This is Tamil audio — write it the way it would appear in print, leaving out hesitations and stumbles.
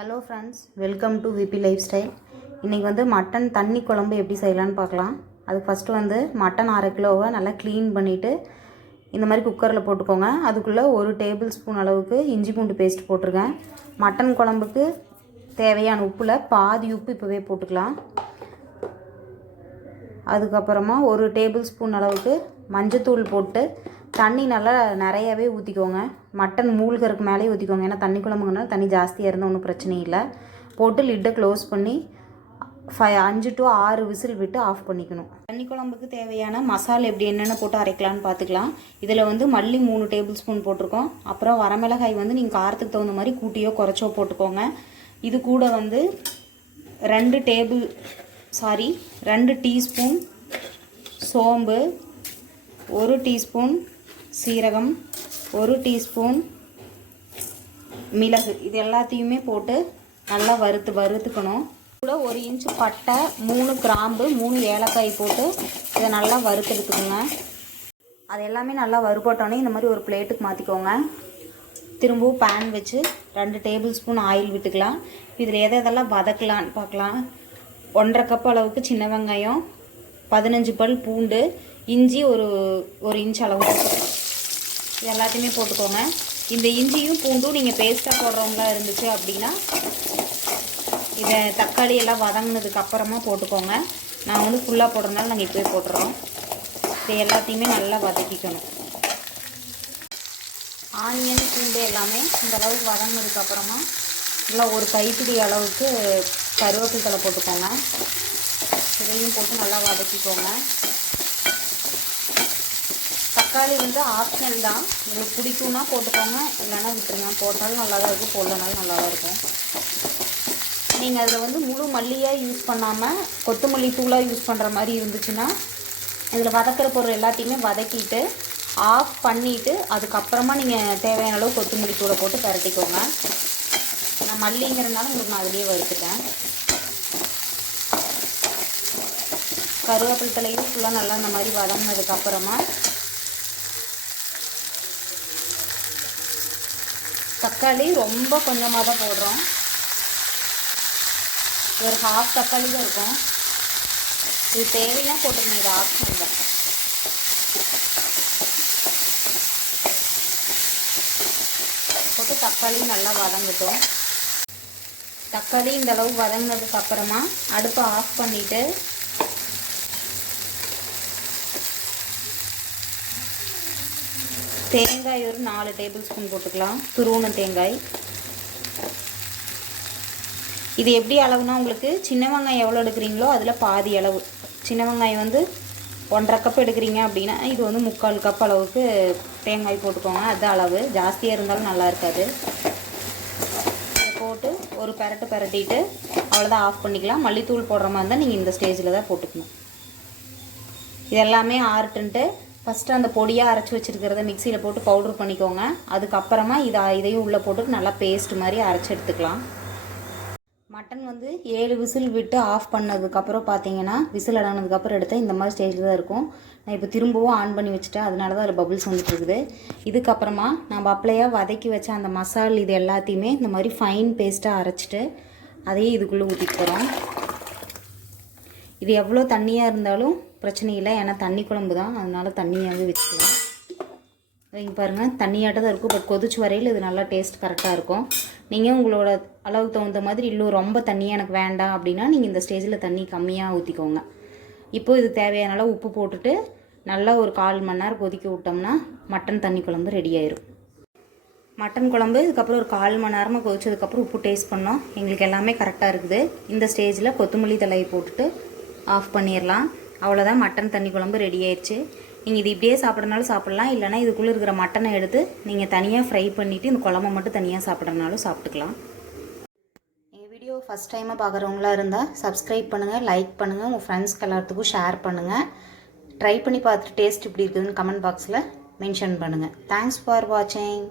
Hello friends, welcome to VP lifestyle. இன்றைக்கி வந்து மட்டன் தண்ணி குழம்பு எப்படி செய்யலான்னு பார்க்கலாம். அதுக்கு ஃபஸ்ட்டு வந்து மட்டன் 1/2 கிலோவை நல்லா க்ளீன் பண்ணிவிட்டு இந்த மாதிரி குக்கரில் போட்டுக்கோங்க. அதுக்குள்ளே 1 டேபிள் ஸ்பூன் அளவுக்கு இஞ்சி பூண்டு பேஸ்ட் போட்டிருக்கேன். மட்டன் குழம்புக்கு தேவையான உப்பில் பாதி உப்பு இப்போவே போட்டுக்கலாம். அதுக்கப்புறமா 1 டேபிள் ஸ்பூன் அளவுக்கு மஞ்சத்தூள் போட்டு தண்ணி நல்லா நிறையாவே ஊற்றிக்கோங்க. மட்டன் மூழ்கிறதுக்கு மேலே ஊற்றிக்கோங்க. ஏன்னா தண்ணி குழம்புங்கனால தண்ணி ஜாஸ்தியாக இருந்தால் ஒன்றும் பிரச்சனை இல்லை. போட்டு லிட்டை க்ளோஸ் பண்ணி 5 to 6 விசில் விட்டு ஆஃப் பண்ணிக்கணும். தண்ணி குழம்புக்கு தேவையான மசாலா எப்படி என்னென்ன போட்டு அரைக்கலான்னு பார்த்துக்கலாம். இதில் வந்து மல்லி 3 டேபிள் ஸ்பூன் போட்டிருக்கோம். அப்புறம் வரமிளகாய் வந்து நீங்கள் காரத்துக்கு தகுந்த மாதிரி கூட்டியோ குறைச்சோ போட்டுக்கோங்க. இது கூட வந்து 2 டீஸ்பூன் சோம்பு, 1 டீஸ்பூன் சீரகம், 1 டீஸ்பூன் மிளகு, இது எல்லாத்தையுமே போட்டு நல்லா வறுத்துக்கணும். கூட 1 இன்ச்சு பட்டை, 3 கிராம்பு, 3 ஏலக்காய் போட்டு இதை நல்லா வறுத்தெடுத்துக்கோங்க. அது எல்லாமே நல்லா வறுபட்டோன்னே இந்த மாதிரி ஒரு பிளேட்டுக்கு மாற்றிக்கோங்க. திரும்பவும் பேன் வச்சு 2 டேபிள் ஸ்பூன் ஆயில் விட்டுக்கலாம். இதில் எதெல்லாம் வதக்கலான்னு பார்க்கலாம். 1.5 கப் அளவுக்கு சின்ன வெங்காயம், 15 பல் பூண்டு, இஞ்சி ஒரு இன்ச் அளவுக்கு இது எல்லாத்தையுமே போட்டுக்கோங்க. இந்த இஞ்சியும் பூண்டும் நீங்கள் பேஸ்ட்டாக போடுறவங்களா இருந்துச்சு அப்படின்னா இதை தக்காளி எல்லாம் வதங்கினதுக்கு அப்புறமா போட்டுக்கோங்க. நான் வந்து ஃபுல்லாக போடுறதுனால நாங்கள் இப்போயே போட்டுறோம். இது எல்லாத்தையுமே நல்லா வதக்கிக்கணும். ஆனியன் பூண்டு எல்லாமே இந்த அளவுக்கு வதங்கினதுக்கப்புறமா நல்லா ஒரு கைப்பிடி அளவுக்கு கருவேப்பிலை போட்டுக்கோங்க. இதையும் போட்டு நல்லா வதக்கிக்கோங்க. தக்காளி வந்து ஆப்ஷனல் தான், உங்களுக்கு பிடிக்கும்னா போட்டுக்கோங்க, இல்லைன்னா விட்டுருங்க. போட்டாலும் நல்லா தான் இருக்கும், போடலனாலும் நல்லா தான் இருக்கும். நீங்கள் அதில் வந்து முழு மல்லியாக யூஸ் பண்ணாமல் கொத்தமல்லி தூளாக யூஸ் பண்ணுற மாதிரி இருந்துச்சுன்னா இதில் வதக்கிற பொருள் எல்லாத்தையுமே வதக்கிட்டு ஆஃப் பண்ணிவிட்டு அதுக்கப்புறமா நீங்கள் தேவையான அளவு கொத்தமல்லி தூளை போட்டு பரட்டிக்கோங்க. நான் மல்லிங்கிறதுனால உங்களுக்கு நான் அதிலேயே வறுத்துட்டேன். கருவேப்பிலை தலையும் ஃபுல்லாக நல்லா இந்த மாதிரி வதங்கினதுக்கப்புறமா தக்காளி ரொம்ப கொஞ்சமாக தான் போடுறோம். ஒரு 1/2 தக்காளி தான் இருக்கும். இது தேவைன்னா போட்டுக்கணும், இது ஆப்ஷன் தான். போட்டு தக்காளி நல்லா வதங்கட்டும். தக்காளி இந்த அளவு வதங்கினதுக்கு அப்புறமா அடுப்பை ஆஃப் பண்ணிவிட்டு தேங்காய் ஒரு 4 டேபிள் ஸ்பூன் போட்டுக்கலாம். துருவன தேங்காய். இது எப்படி அளவுனா, உங்களுக்கு சின்ன வெங்காயம் எவ்வளோ எடுக்கிறீங்களோ அதில் பாதி அளவு. சின்ன வெங்காயம் வந்து 1.5 கப் எடுக்கிறீங்க அப்படின்னா இது வந்து 3/4 கப் அளவுக்கு தேங்காய் போட்டுக்கோங்க. அது அளவு. ஜாஸ்தியாக இருந்தாலும் நல்லா இருக்காது. இதை போட்டு ஒரு பரட்டிட்டு அவ்வளோதான், ஆஃப் பண்ணிக்கலாம். மல்லித்தூள் போடுற மாதிரி இருந்தால் நீங்கள் இந்த ஸ்டேஜில் தான் போட்டுக்கணும். இதெல்லாமே ஆறுட்டுன்ட்டு ஃபஸ்ட்டு அந்த பொடியாக அரைச்சி வச்சுருக்கிறத மிக்சியில் போட்டு பவுட்ரு பண்ணிக்கோங்க. அதுக்கப்புறமா இதையும் உள்ளே போட்டு நல்லா பேஸ்ட் மாதிரி அரைச்சி எடுத்துக்கலாம். மட்டன் வந்து 7 விசில் விட்டு ஆஃப் பண்ணதுக்கப்புறம் பார்த்தீங்கன்னா விசில் அடங்கினதுக்கப்புறம் எடுத்தால் இந்த மாதிரி ஸ்டேஜில் தான் இருக்கும். நான் இப்போ திரும்பவும் ஆன் பண்ணி வச்சுட்டேன், அதனால தான் அதில் பபுள்ஸ் வந்துட்டுருக்குது. இதுக்கப்புறமா நம்ம அப்ளையாக வதக்கி வச்ச அந்த மசால் இது எல்லாத்தையுமே இந்த மாதிரி ஃபைன் பேஸ்ட்டாக அரைச்சிட்டு அதையே இதுக்குள்ளே ஊற்றிட்டு போகிறோம். இது எவ்வளோ தண்ணியாக இருந்தாலும் பிரச்சனை இல்லை, ஏன்னா தண்ணி குழம்பு தான், அதனால தண்ணியாகவே வச்சுக்கலாம். இங்கே பாருங்கள், தண்ணியாட்ட தான் இருக்கும். பட் கொதிச்சு வரையில் இது நல்லா டேஸ்ட் கரெக்டாக இருக்கும். நீங்கள் உங்களோட அளவுக்கு தகுந்த மாதிரி இல்லை ரொம்ப தண்ணியாக எனக்கு வேண்டாம் அப்படின்னா நீங்கள் இந்த ஸ்டேஜில் தண்ணி கம்மியாக ஊற்றிக்கோங்க. இப்போது இது தேவையான அளவு உப்பு போட்டுட்டு நல்லா ஒரு 1/4 மணி நேரம் கொதிக்க விட்டோம்னா மட்டன் தண்ணி குழம்பு ரெடி ஆயிரும். மட்டன் குழம்பு இதுக்கப்புறம் ஒரு 1/4 மணி நேரமாக கொதிச்சதுக்கப்புறம் உப்பு டேஸ்ட் பண்ணோம். எங்களுக்கு எல்லாமே கரெக்டாக இருக்குது. இந்த ஸ்டேஜில் கொத்தமல்லி தலையை போட்டுட்டு ஆஃப் பண்ணிடலாம். அவ்வளோதான், மட்டன் தண்ணி குழம்பு ரெடி ஆயிடுச்சு. நீங்கள் இது இப்படியே சாப்பிட்றனாலும் சாப்பிட்லாம், இல்லைனா இதுக்குள்ளே இருக்கிற மட்டனை எடுத்து நீங்கள் தனியாக ஃப்ரை பண்ணிவிட்டு இந்த குழம்பை மட்டும் தனியாக சாப்பிட்றனாலும் சாப்பிட்டுக்கலாம். எங்கள் வீடியோ ஃபஸ்ட் டைமாக பார்க்குறவங்களா இருந்தால் சப்ஸ்கிரைப் பண்ணுங்கள், லைக் பண்ணுங்கள், உங்கள் ஃப்ரெண்ட்ஸ்க்கு எல்லாத்துக்கும் ஷேர் பண்ணுங்கள். ட்ரை பண்ணி பார்த்துட்டு டேஸ்ட் இப்படி இருக்குதுன்னு கமெண்ட் பாக்ஸில் மென்ஷன் பண்ணுங்கள். தேங்க்ஸ் ஃபார் வாட்சிங்.